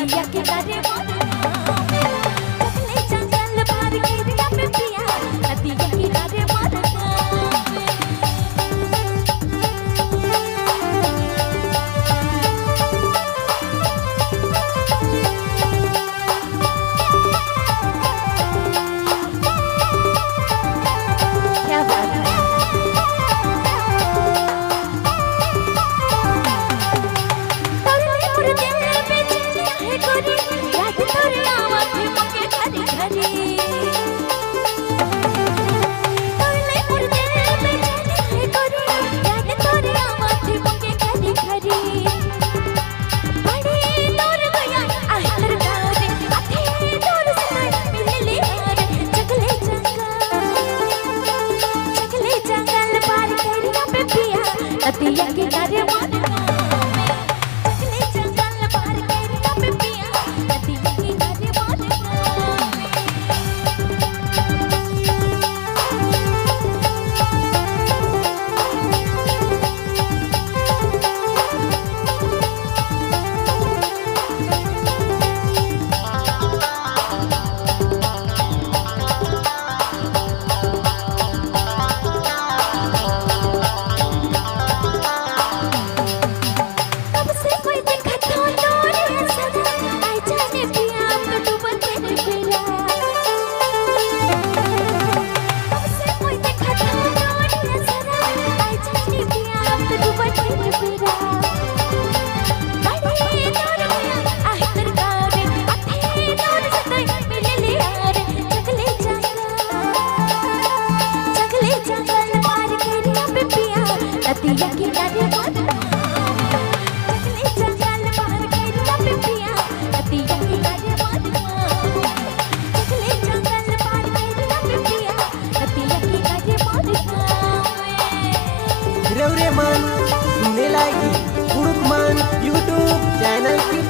नदिया के कारे चकले जंगल पार घेरिया पे पिया नदिया के कारे क्या बात है। नदिया के कारे चकले जंगल पार घेरिया पे पिया नदिया के कारे नदिया के कारे चकले जंगल पार घेरिया पे पिया नदिया के कारे चकले जंगल पार घेरिया पे पिया नदिया के कारे रौरे मन सुने लागी कुड़ुक मन यूट्यूब चैनल की